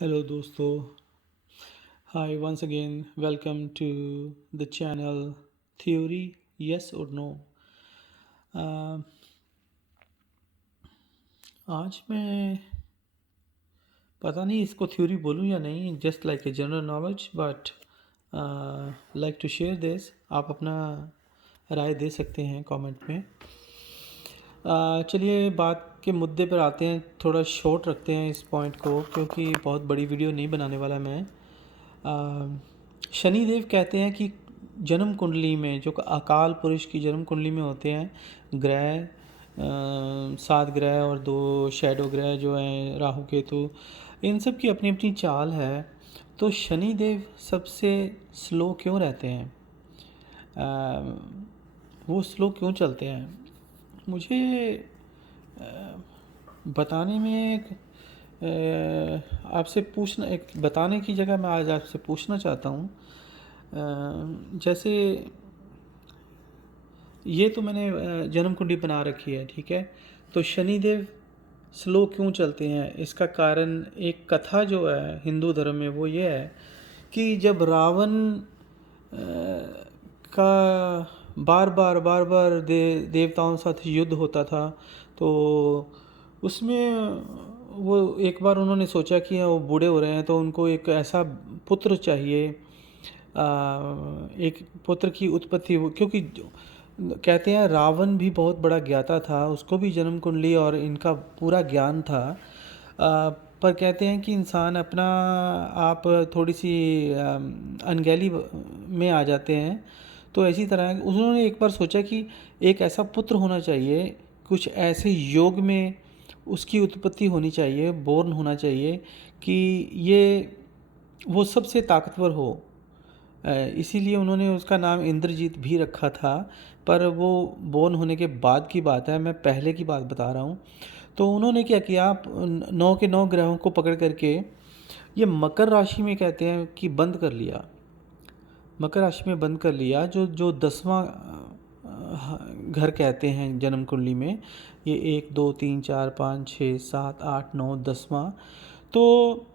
Hello दोस्तों, hi once again, welcome to the channel Theory Yes or No। अ, आज मैं पता नहीं इसको थ्योरी बोलूँ या नहीं, just like a general knowledge, but like to share this. आप अपना राय दे सकते हैं कमेंट में। चलिए बात के मुद्दे पर आते हैं, थोड़ा शॉर्ट रखते हैं इस पॉइंट को क्योंकि बहुत बड़ी वीडियो नहीं बनाने वाला मैं। शनिदेव कहते हैं कि जन्म कुंडली में जो अकाल पुरुष की जन्म कुंडली में होते हैं ग्रह, 7 ग्रह और 2 शैडो ग्रह जो हैं राहु केतु, इन सब की अपनी अपनी चाल है। तो शनिदेव सबसे स्लो क्यों रहते हैं? वो स्लो क्यों चलते हैं? मुझे बताने में आपसे पूछना, एक बताने की जगह मैं आज आपसे पूछना चाहता हूँ। जैसे ये तो मैंने जन्म कुंडली बना रखी है, ठीक है। तो शनिदेव स्लो क्यों चलते हैं, इसका कारण एक कथा जो है हिंदू धर्म में वो ये है कि जब रावण का बार बार देवताओं के साथ युद्ध होता था, तो उसमें वो एक बार उन्होंने सोचा कि वो बूढ़े हो रहे हैं तो उनको एक ऐसा पुत्र चाहिए, एक पुत्र की उत्पत्ति क्योंकि कहते हैं रावण भी बहुत बड़ा ज्ञाता था, उसको भी जन्म कुंडली और इनका पूरा ज्ञान था। पर कहते हैं कि इंसान अपना आप थोड़ी सी अनगैली में आ जाते हैं। तो इसी तरह उन्होंने एक बार सोचा कि एक ऐसा पुत्र होना चाहिए, कुछ ऐसे योग में उसकी उत्पत्ति होनी चाहिए, बोर्न होना चाहिए कि ये वो सबसे ताकतवर हो। इसीलिए उन्होंने उसका नाम इंद्रजीत भी रखा था। पर वो बोर्न होने के बाद की बात है, मैं पहले की बात बता रहा हूँ। तो उन्होंने क्या किया, आप 9 के 9 ग्रहों को पकड़ करके ये मकर राशि में कहते हैं कि बंद कर लिया। मकर राशि में बंद कर लिया, जो जो 10वां घर कहते हैं जन्म कुंडली में, ये 1 2 3 4 5 6 7 8 9 10वां। तो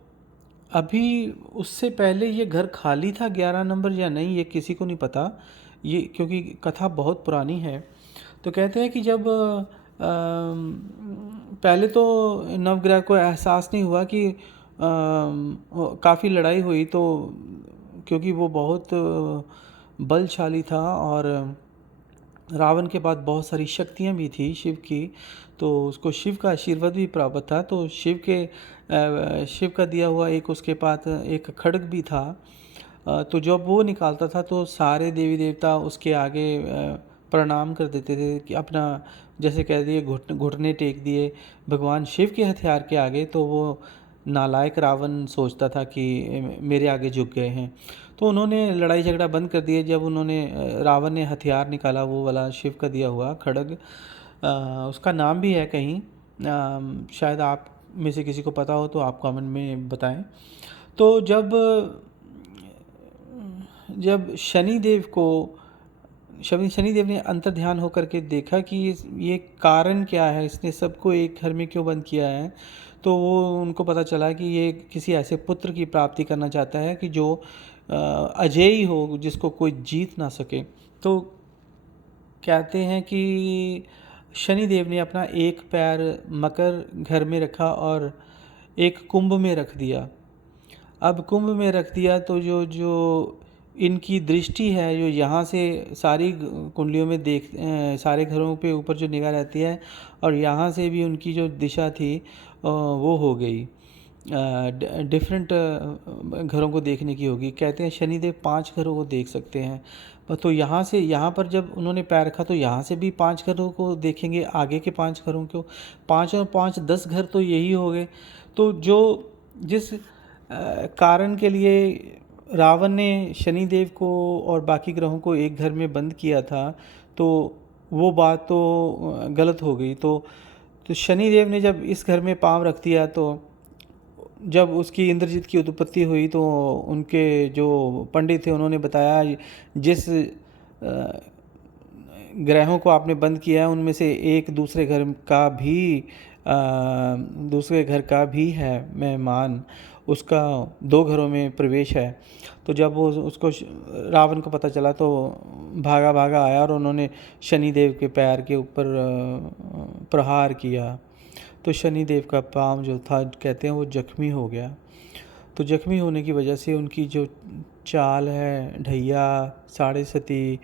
अभी उससे पहले ये घर खाली था 11 नंबर या नहीं, ये किसी को नहीं पता, ये क्योंकि कथा बहुत पुरानी है। तो कहते हैं कि जब पहले तो नवग्रह को एहसास नहीं हुआ कि काफ़ी लड़ाई हुई, तो क्योंकि वो बहुत बलशाली था और रावण के पास बहुत सारी शक्तियाँ भी थी शिव की, तो उसको शिव का आशीर्वाद भी प्राप्त था। तो शिव का दिया हुआ एक उसके पास एक खड्ग भी था। तो जब वो निकालता था तो सारे देवी देवता उसके आगे प्रणाम कर देते थे कि अपना, जैसे कह दिए, घुटने टेक दिए भगवान शिव के हथियार के आगे। तो वो नालायक रावण सोचता था कि मेरे आगे झुक गए हैं। तो उन्होंने लड़ाई झगड़ा बंद कर दिया जब उन्होंने रावण ने हथियार निकाला, वो वाला शिव का दिया हुआ खड्ग। उसका नाम भी है कहीं, शायद आप में से किसी को पता हो तो आप कमेंट में बताएं। तो जब शनिदेव ने अंतर ध्यान होकर के देखा कि ये कारण क्या है, इसने सबको एक घर में क्यों बंद किया है, तो वो उनको पता चला कि ये किसी ऐसे पुत्र की प्राप्ति करना चाहता है कि जो अजेय हो, जिसको कोई जीत ना सके। तो कहते हैं कि शनिदेव ने अपना एक पैर मकर घर में रखा और एक कुंभ में रख दिया। अब कुंभ में रख दिया तो जो जो इनकी दृष्टि है, जो यहाँ से सारी कुंडलियों में सारे घरों पे ऊपर जो निगाह रहती है, और यहाँ से भी उनकी जो दिशा थी वो हो गई, डिफरेंट घरों को देखने की होगी। कहते हैं शनिदेव 5 घरों को देख सकते हैं। तो यहाँ से यहाँ पर जब उन्होंने पैर रखा तो यहाँ से भी 5 घरों को देखेंगे, आगे के 5 घरों को, 5 और 5 10 घर तो यही हो गए। तो जो जिस कारण के लिए रावण ने शनिदेव को और बाकी ग्रहों को एक घर में बंद किया था, तो वो बात तो गलत हो गई। तो शनिदेव ने जब इस घर में पाँव रख दिया, तो जब उसकी इंद्रजीत की उत्पत्ति हुई तो उनके जो पंडित थे उन्होंने बताया, जिस ग्रहों को आपने बंद किया है उनमें से एक दूसरे घर का भी है मेहमान, उसका 2 घरों में प्रवेश है। तो जब वो उसको रावण को पता चला तो भागा भागा आया और उन्होंने शनिदेव के पैर के ऊपर प्रहार किया। तो शनिदेव का पाँव जो था कहते हैं वो जख्मी हो गया। तो जख्मी होने की वजह से उनकी जो चाल है, ढैया, साढ़े सती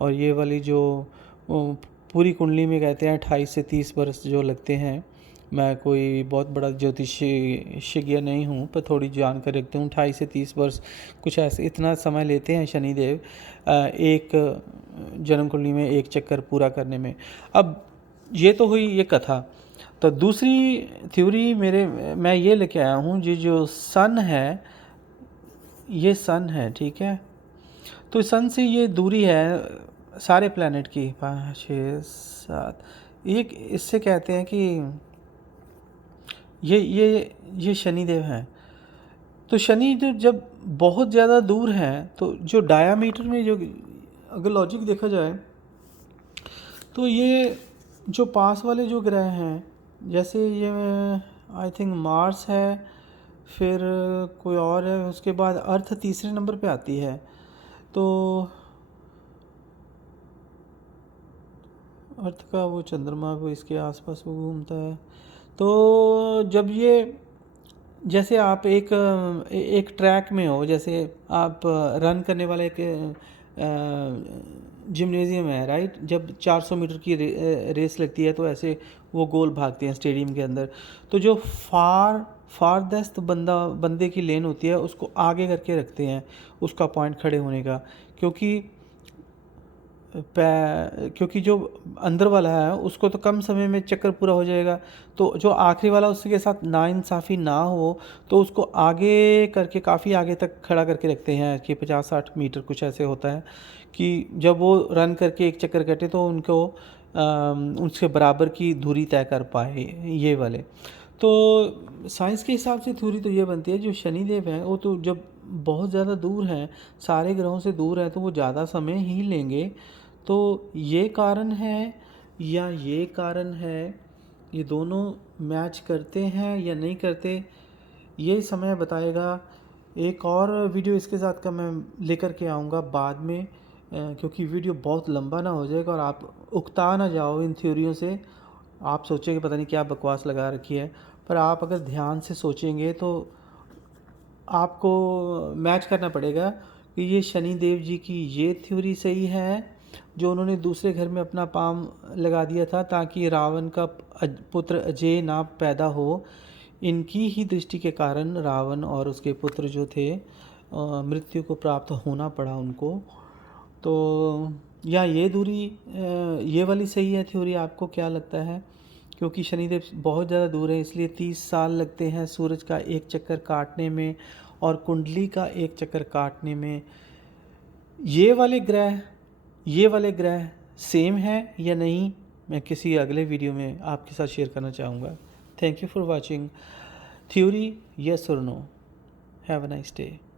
और ये वाली जो पूरी कुंडली में कहते हैं 28 से 30 वर्ष जो लगते हैं। मैं कोई बहुत बड़ा ज्योतिषज्ञ नहीं हूँ, पर थोड़ी जानकारी रखता हूँ। 28 से 30 वर्ष कुछ ऐसे इतना समय लेते हैं शनिदेव एक जन्म कुंडली में एक चक्कर पूरा करने में। अब ये तो हुई ये कथा। तो दूसरी थ्योरी मैं ये लेके आया हूँ, जो सन है, ये सन है, ठीक है। तो सन से ये दूरी है सारे प्लैनेट की 5, 6, 7। एक इससे कहते हैं कि ये शनिदेव हैं। तो शनि जब बहुत ज़्यादा दूर हैं तो जो डायामीटर में जो अगर लॉजिक देखा जाए तो ये जो पास वाले जो ग्रह हैं, जैसे ये आई थिंक मार्स है, फिर कोई और है, उसके बाद अर्थ तीसरे नंबर पे आती है। तो अर्थ का वो चंद्रमा वो इसके आसपास वो घूमता है। तो जब ये जैसे आप एक ट्रैक में हो, जैसे आप रन करने वाला एक जिम्नेजियम है, राइट। जब 400 मीटर की रेस लगती है तो ऐसे वो गोल भागते हैं स्टेडियम के अंदर। तो जो फारदेस्ट बंदे की लेन होती है उसको आगे करके रखते हैं उसका पॉइंट खड़े होने का, क्योंकि जो अंदर वाला है उसको तो कम समय में चक्कर पूरा हो जाएगा। तो जो आखिरी वाला उसके साथ नाइंसाफ़ी ना हो तो उसको आगे करके काफ़ी आगे तक खड़ा करके रखते हैं कि 50-60 मीटर कुछ ऐसे होता है कि जब वो रन करके एक चक्कर कटे तो उनको उसके बराबर की दूरी तय कर पाए ये वाले। तो साइंस के हिसाब से थ्योरी तो ये बनती है जो शनिदेव हैं वो तो जब बहुत ज़्यादा दूर हैं, सारे ग्रहों से दूर हैं, तो वो ज़्यादा समय ही लेंगे। तो ये कारण है या ये कारण है, ये दोनों मैच करते हैं या नहीं करते, ये समय बताएगा। एक और वीडियो इसके साथ का मैं लेकर के आऊँगा बाद में, क्योंकि वीडियो बहुत लंबा ना हो जाएगा और आप उकता ना जाओ इन थ्योरियों से। आप सोचेंगे पता नहीं क्या बकवास लगा रखी है, पर आप अगर ध्यान से सोचेंगे तो आपको मैच करना पड़ेगा कि ये शनिदेव जी की ये थ्योरी सही है जो उन्होंने दूसरे घर में अपना पाँव लगा दिया था ताकि रावण का पुत्र अजय ना पैदा हो। इनकी ही दृष्टि के कारण रावण और उसके पुत्र जो थे मृत्यु को प्राप्त होना पड़ा उनको। तो या ये दूरी ये वाली सही है थ्योरी, आपको क्या लगता है? क्योंकि शनिदेव बहुत ज़्यादा दूर है इसलिए 30 साल लगते हैं सूरज का एक चक्कर काटने में और कुंडली का एक चक्कर काटने में। ये वाले ग्रह सेम है या नहीं, मैं किसी अगले वीडियो में आपके साथ शेयर करना चाहूँगा। Thank you for watching theory, yes और no. Have a nice day.